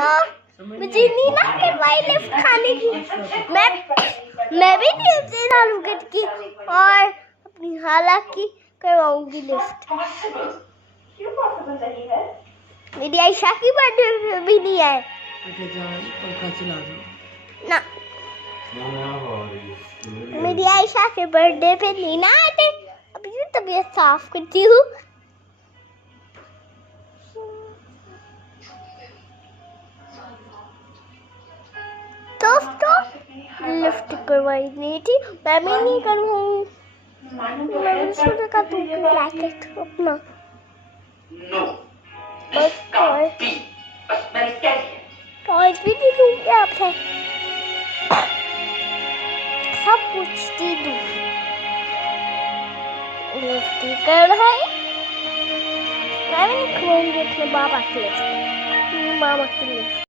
तो मुझे नहीं ना करवाई लिफ्ट खाने की। मैं भी टीम से डालूंगी की और अपनी हाला की करवाऊंगी लिफ्ट। मेरी आयशा की बर्थडे भी नहीं है ना, मेरी आयशा के बर्थडे पे नहीं ना आते। अभी भी तबीयत साफ करती हूँ। दोस्तों लिफ्ट करवाई नहीं थी, मैं भी नहीं करवाऊँ। मैंने सोचा था तू ब्लैकेट अपना टॉयज भी दे दूँगी आपसे, सब कुछ दे दूँ। लिफ्ट कर है, मैं भी नहीं खवाऊंगी अपने बाबा की लिफ्ट, मामा की लिफ्ट।